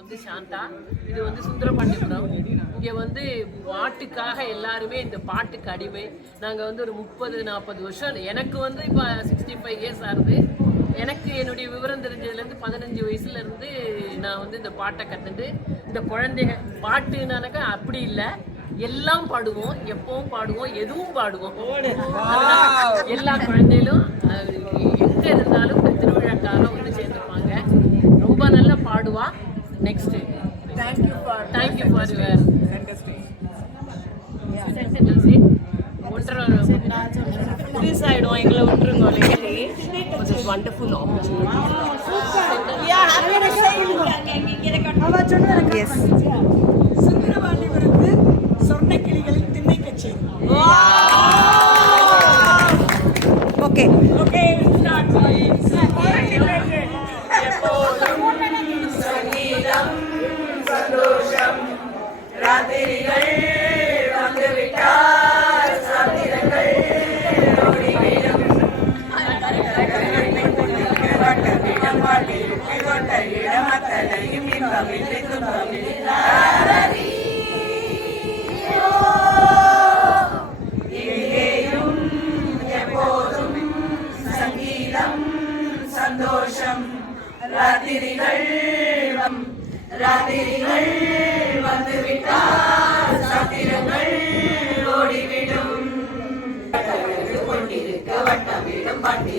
வந்து சாந்தா. இது வந்து சுந்தரபாண்டியபுரம். இங்கே வந்து பாட்டுக்காக எல்லாருமே இந்த பாட்டுக்கு அடிமை. நாங்கள் வந்து ஒரு 30-40 வருஷம், எனக்கு வந்து இப்போ 65 இயர்ஸ் ஆகுது. எனக்கு என்னுடைய விவரம் தெரிஞ்சதுலேருந்து 15 வயசுலேருந்து நான் வந்து இந்த பாட்டை கற்றுட்டு இந்த குழந்தைங்க பாட்டுனாக்கா அப்படி இல்லை, எல்லாம் பாடுவோம், எப்பவும் பாடுவோம், எதுவும் பாடுவோம். எல்லா குழந்தைகளும் எங்கே இருந்தாலும் இந்த திருவிழாக்காக வந்து சேர்ந்துருப்பாங்க. ரொம்ப நல்லா பாடுவா. Next thank you for your release ஆகிடும், எங்களை விட்டுருங்க. Wonderful opportunity. சுந்தரபாண்டியபுரத்து சொர்ணக்கிளிகளின் திண்ணை கட்சி. ஓகே ஓகே சங்கீதம் சந்தோஷம் ராத்திரிகள் வந்துவிட்டார் சாத்திரங்கள் ஓடிவிடும் இடமத்தலையும் இன்பமில்லை துன்பமில்லை இங்கேயும் எப்போதும் சங்கீதம் சந்தோஷம் ராத்திரிகள் வந்துவிட்டால் சாத்திரங்கள் ஓடிவிடும் கொண்டிருக்க வட்டமிடும் பட்டி